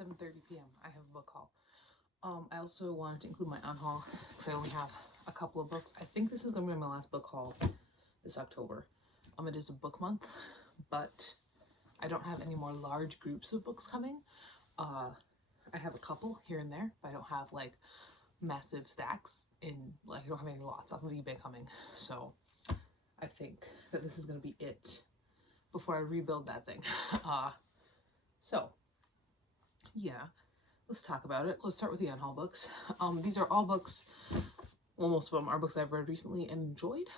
7:30 p.m. I have a book haul. I also wanted to include my unhaul because I only have a couple of books. I think this is going to be my last book haul this October. It is a book month, but I don't have any more large groups of books coming. I have a couple here and there, but I don't have like massive stacks I don't have any lots off of eBay coming. So I think that this is going to be it before I rebuild that thing. So yeah, let's talk about it. Let's start with the unhaul books. These are all books, well, most of them are books I've read recently and enjoyed,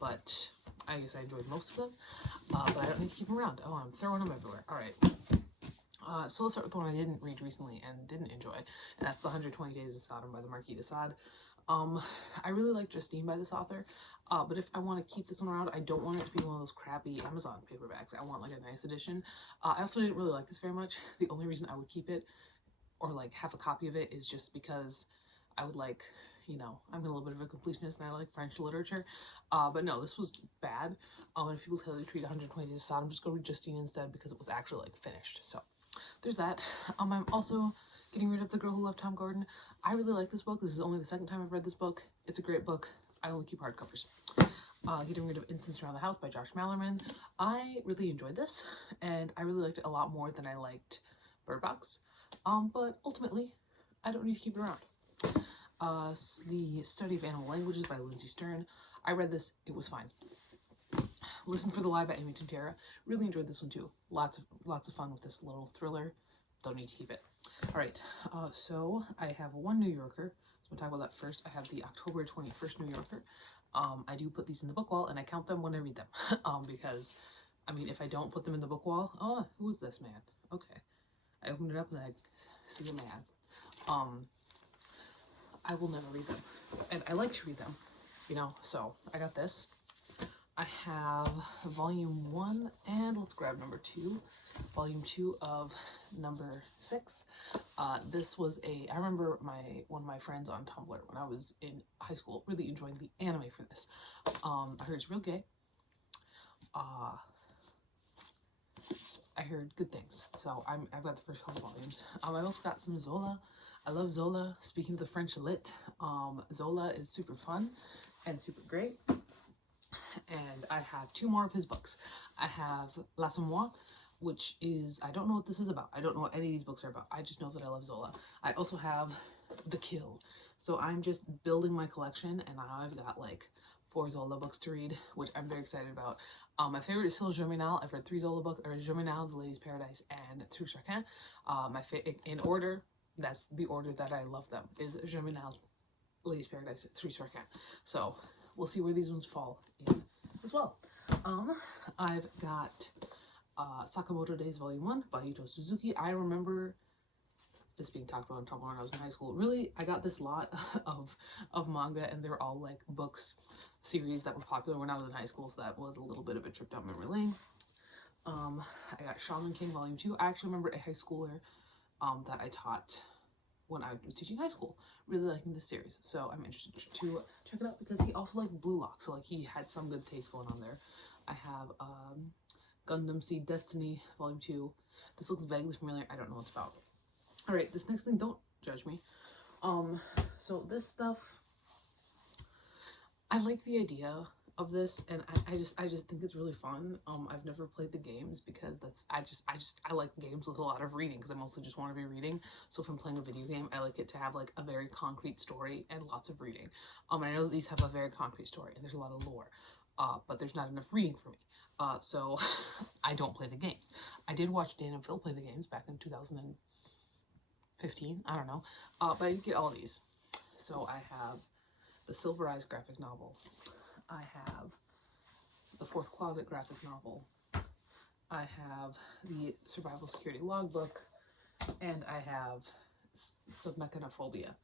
but I guess I enjoyed most of them, but I don't need to keep them around. Oh, I'm throwing them everywhere. All right. So let's start with the one I didn't read recently and didn't enjoy, and that's The 120 Days of Sodom by the Marquis de Sade. I really like Justine by this author, but if I want to keep this one around, I don't want it to be one of those crappy Amazon paperbacks. I want like a nice edition. I also didn't really like this very much. The only reason I would keep it or like have a copy of it is just because I would like, you know, I'm a little bit of a completionist and I like French literature, but no, this was bad. And if people tell you to read 120 Days of Sodom, just go read Justine instead because it was actually like finished. So there's that. I'm also getting rid of The Girl Who Loved Tom Gordon. I really like this book. This is only the second time I've read this book. It's a great book. I only keep hardcovers. Getting rid of Instance Around the House by Josh Malerman. I really enjoyed this, and I really liked it a lot more than I liked Bird Box. But ultimately, I don't need to keep it around. The Study of Animal Languages by Lindsay Stern. I read this. It was fine. Listen for the Lie by Amy Tintera. Really enjoyed this one too. Lots of fun with this little thriller. Don't need to keep it. All right, so I have one New Yorker. So we'll talk about that first. I have the October 21st New Yorker. I do put these in the book wall and I count them when I read them. Because, I mean, if I don't put them in the book wall, oh, who is this man? Okay. I opened it up and I see a man. I will never read them. And I like to read them, you know, so I got this. I have volume 1 and let's grab number 2. Volume 2 of number 6. This was I remember one of my friends on Tumblr when I was in high school really enjoying the anime for this. I heard it's real gay. I heard good things. So I've got the first couple volumes. I've also got some Zola. I love Zola. Speaking of the French lit, Zola is super fun and super great. And I have 2 more of his books. I have L'Assommoir, which is, I don't know what this is about. I don't know what any of these books are about. I just know that I love Zola. I also have The Kill. So I'm just building my collection, and now I've got like 4 Zola books to read, which I'm very excited about. My favorite is still Germinal. I've read 3 Zola books, or Germinal, The Lady's Paradise, and Trou Chacun. In order, that's the order that I love them, is Germinal, Lady's Paradise, Trou Chacun. So we'll see where these ones fall in as well. I've got Sakamoto Days Volume 1 by Yuto Suzuki. I remember this being talked about on Tumblr when I was in high school. Really, I got this lot of manga, and they're all like books, series that were popular when I was in high school, so that was a little bit of a trip down memory lane. I got Shaman King Volume 2. I actually remember a high schooler that I taught when I was teaching high school really liking this series, so I'm interested to check it out because he also liked Blue Lock, so like he had some good taste going on there. I have Gundam Seed Destiny Volume 2. This looks vaguely familiar. I don't know what it's about. All right, this next thing, don't judge me. So this stuff, I like the idea of this, and I just think it's really fun. I've never played the games because I like games with a lot of reading because I mostly just want to be reading. So if I'm playing a video game, I like it to have like a very concrete story and lots of reading. And I know that these have a very concrete story and there's a lot of lore, but there's not enough reading for me. So I don't play the games. I did watch Dan and Phil play the games back in 2015, I don't know, but I did get all of these. So I have the Silver Eyes graphic novel. I have the Fourth Closet graphic novel. I have the Survival Security Logbook, and I have Submechanophobia,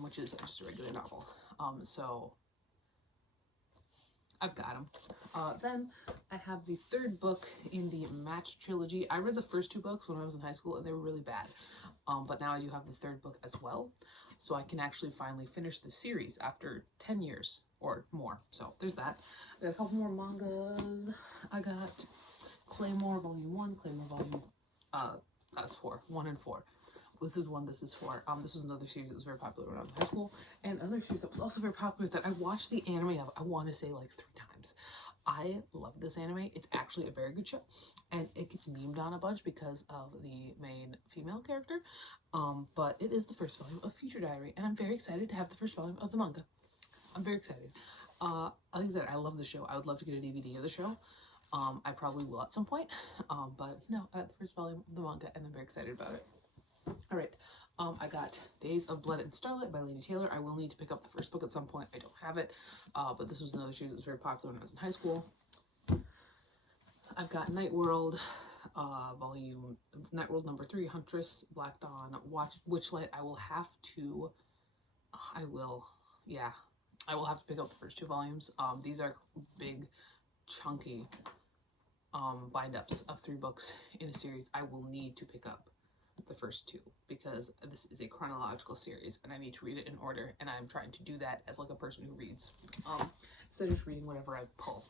which is just a regular novel. So I've got them. Then I have the 3rd book in the Match trilogy. I read the first 2 books when I was in high school, and they were really bad. But now I do have the 3rd book as well, so I can actually finally finish the series after 10 years or more. So there's that. I got a couple more mangas. I got Claymore Volume 1, Claymore Volume That's 4. 1 and 4. This is 1, this is 4. This was another series that was very popular when I was in high school. And another series that was also very popular that I watched the anime of, I want to say like 3 times. I love this anime. It's actually a very good show. And it gets memed on a bunch because of the main female character. But it is the first volume of Future Diary. And I'm very excited to have the first volume of the manga. I'm very excited. Like I said, I love the show. I would love to get a DVD of the show. I probably will at some point. But no, I got the first volume of the manga and I'm very excited about it. All right. I got Days of Blood and Starlight by Laini Taylor. I will need to pick up the first book at some point. I don't have it. But this was another series that was very popular when I was in high school. I've got Night World, Night World number 3, Huntress, Black Dawn, Witchlight. I will have to pick up the first 2 volumes. These are big, chunky bind-ups of 3 books in a series. I will need to pick up the first 2 because this is a chronological series and I need to read it in order, and I'm trying to do that as like a person who reads instead of just reading whatever I pull.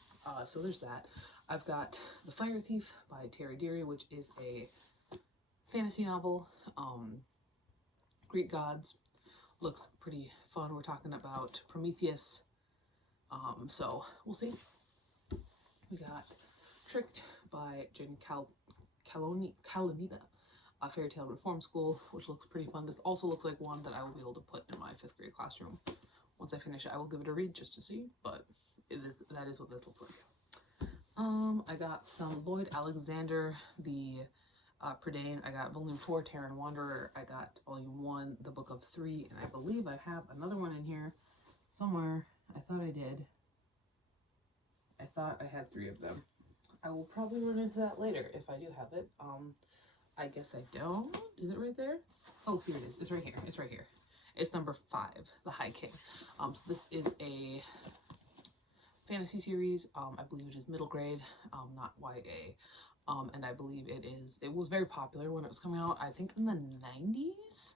So there's that. I've got The Fire Thief by Terry Deary, which is a fantasy novel. Greek gods. Looks pretty fun. We're talking about Prometheus. So we'll see. We got Tricked by Jen Kalanita, a Fairy Tale Reform School, which looks pretty fun. This also looks like one that I will be able to put in my 5th grade classroom. Once I finish it, I will give it a read just to see, but that is what this looks like. I got some Lloyd Alexander, the Prydain. I got Volume 4, Terran Wanderer. I got Volume 1, The Book of 3, and I believe I have another one in here somewhere. I thought I did. I thought I had 3 of them. I will probably run into that later if I do have it. I guess I don't. Is it right there? Oh, here it is. It's right here. It's right here. It's number 5, The High King. So this is a fantasy series. I believe it is middle grade, not YA. And I believe it was very popular when it was coming out, I think in the 90s?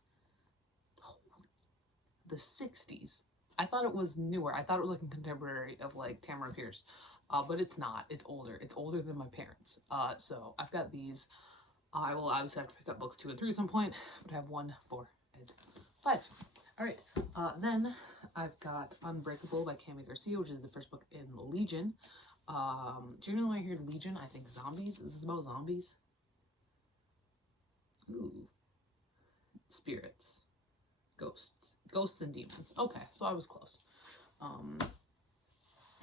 The 60s. I thought it was newer. I thought it was like a contemporary of like Tamara Pierce. But it's not. It's older. It's older than my parents. So I've got these. I will obviously have to pick up books 2 and 3 at some point, but I have 1, 4, and 5. All right. Then I've got Unbreakable by Cami Garcia, which is the first book in Legion. Generally when I hear Legion, I think zombies. This is about zombies. Ooh. Spirits. Ghosts and demons. Okay, so I was close.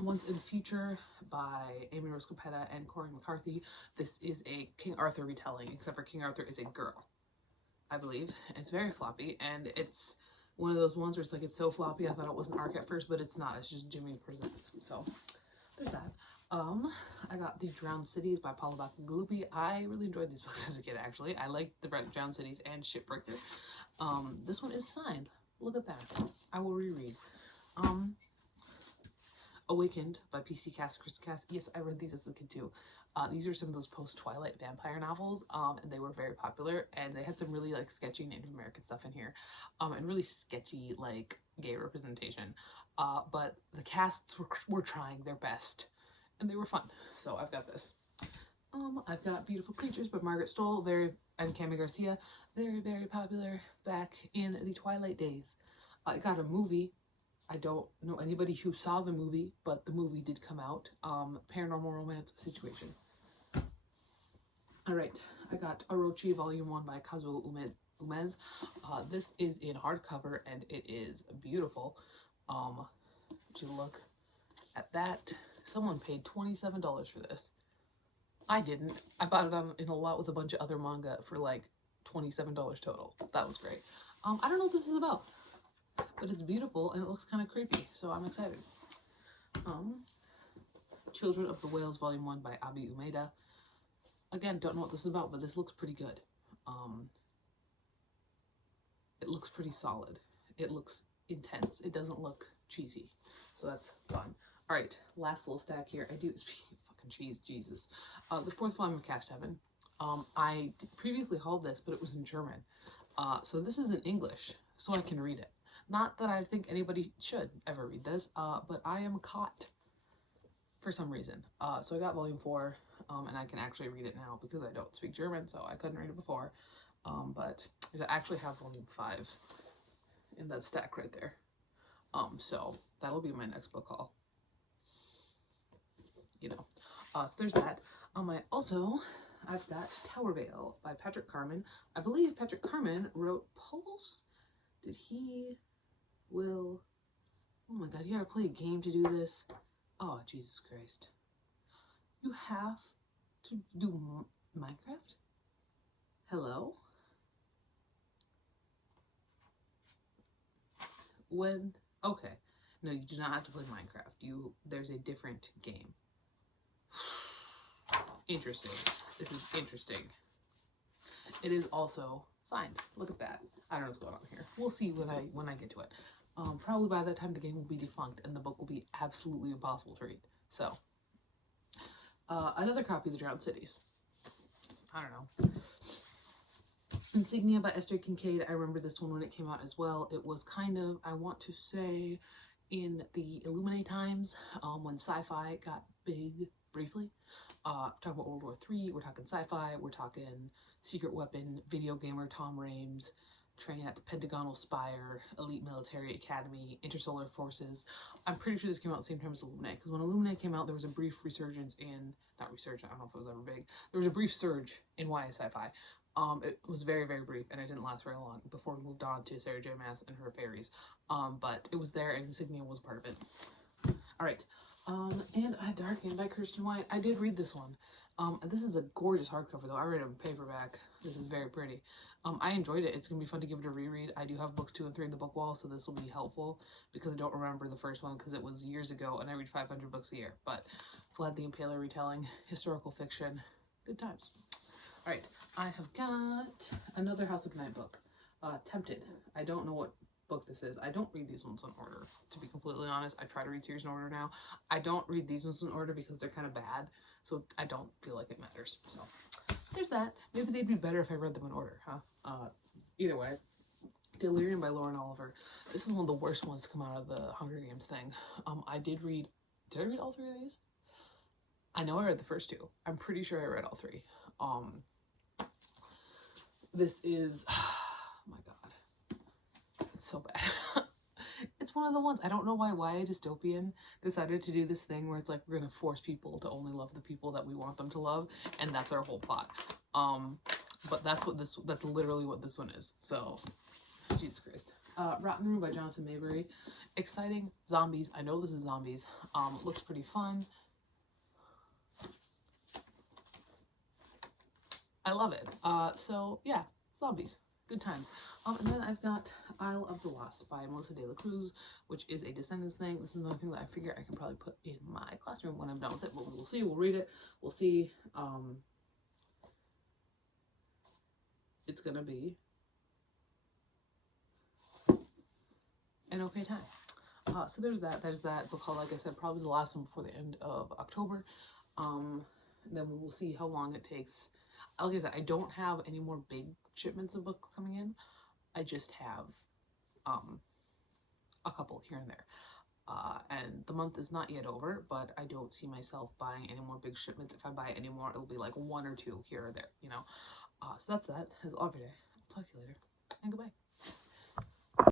Once in the Future by Amy Rose Capetta and Corey McCarthy. This is a King Arthur retelling, except for King Arthur is a girl, I believe. It's very floppy, and it's one of those ones where it's like, it's so floppy, I thought it was an arc at first, but it's not. It's just Jimmy Presents. So there's that. I got The Drowned Cities by Paula Bacogluppi. I really enjoyed these books as a kid, actually. I liked The Drowned Cities and Shipbreaker. This one is signed. Look at that. I will reread. Awakened by PC Cast, Chris Cast. Yes, I read these as a kid too. These are some of those post-Twilight vampire novels, and they were very popular, and they had some really like sketchy Native American stuff in here, and really sketchy like gay representation. But the casts were trying their best, and they were fun. So I've got this. I've got Beautiful Creatures by Margaret Stoll, and Cami Garcia, very, very popular back in the Twilight days. I got a movie. I don't know anybody who saw the movie, but the movie did come out. Paranormal Romance Situation. All right, I got Orochi Volume 1 by Kazuo Umez. This is in hardcover, and it is beautiful. Would you look at that? Someone paid $27 for this. I didn't. I bought it in a lot with a bunch of other manga for like $27 total. That was great. I don't know what this is about, but it's beautiful and it looks kind of creepy, so I'm excited. Children of the Whales Volume 1 by Abi Umeda. Again, don't know what this is about, but this looks pretty good. It looks pretty solid. It looks intense. It doesn't look cheesy, so that's fun. All right, last little stack here. Speaking of fucking cheese, Jesus. The 4th volume of Cast Heaven. I previously hauled this, but it was in German. So this is in English, so I can read it. Not that I think anybody should ever read this, but I am caught for some reason. So I got Volume 4. and I can actually read it now because I don't speak German, so I couldn't read it before. But I actually have volume 5 in that stack right there. So that'll be my next book haul. You know, so there's that. I've got Tower Vale by Patrick Carman. I believe Patrick Carman wrote Pulse. Did he? Will? Oh my God! You gotta play a game to do this. Oh Jesus Christ! You have to do Minecraft? Hello? When? Okay. No, you do not have to play Minecraft. There's a different game. Interesting. This is interesting. It is also signed. Look at that. I don't know what's going on here. We'll see when I get to it. Probably by that time the game will be defunct and the book will be absolutely impossible to read. So, another copy of The Drowned Cities. I don't know. Insignia by Esther Kincaid. I remember this one when it came out as well. It was kind of, I want to say, in the Illuminae times, when sci-fi got big briefly. Talking about World War III, we're talking sci-fi, we're talking secret weapon, video gamer Tom Rames, training at the Pentagonal Spire, Elite Military Academy, Intersolar Forces. I'm pretty sure this came out at the same time as Illuminae, because when Illuminae came out, there was a brief resurgence in, not resurgence, I don't know if it was ever big, there was a brief surge in YA sci-fi. It was very, very brief, and it didn't last very long before we moved on to Sarah J. Maas and her fairies. But it was there, and Insignia was part of it. All right. And I Darken by Kirsten White. I did read this one. This is a gorgeous hardcover, though. I read it in paperback. This is very pretty. I enjoyed it. It's going to be fun to give it a reread. I do have books 2 and 3 in the book wall, so this will be helpful because I don't remember the first one because it was years ago, and I read 500 books a year. But Vlad the Impaler retelling, historical fiction, good times. All right, I have got another House of Night book, Tempted. I don't know what book this is. I don't read these ones in order, to be completely honest. I try to read series in order now. I don't read these ones in order because they're kind of bad, so I don't feel like it matters. So there's that. Maybe they'd be better if I read them in order, huh? Either way, Delirium by Lauren Oliver. This is one of the worst ones to come out of the Hunger Games thing. Did I read all 3 of these? I know I read the first 2. I'm pretty sure I read all 3. This is, oh my God, it's so bad. It's one of the ones, I don't know why YA Dystopian decided to do this thing where it's like, we're going to force people to only love the people that we want them to love, and that's our whole plot. But that's literally what this one is, so, Jesus Christ. Rotten Room by Jonathan Maberry. Exciting. Zombies. I know this is zombies. Looks pretty fun. I love it. So yeah, zombies. Good times. And then I've got Isle of the Lost by Melissa De La Cruz, which is a Descendants thing. This is another thing that I figure I can probably put in my classroom when I'm done with it, but we'll see. We'll read it. We'll see. It's gonna be an okay time. So there's that. There's that book haul. Like I said, probably the last one before the end of October. Then we will see how long it takes. Like I said, I don't have any more big shipments of books coming in. I just have a couple here and there. And the month is not yet over, but I don't see myself buying any more big shipments. If I buy any more, it'll be like 1 or 2 here or there, you know. So that's that. That's all for today. I'll talk to you later, and goodbye.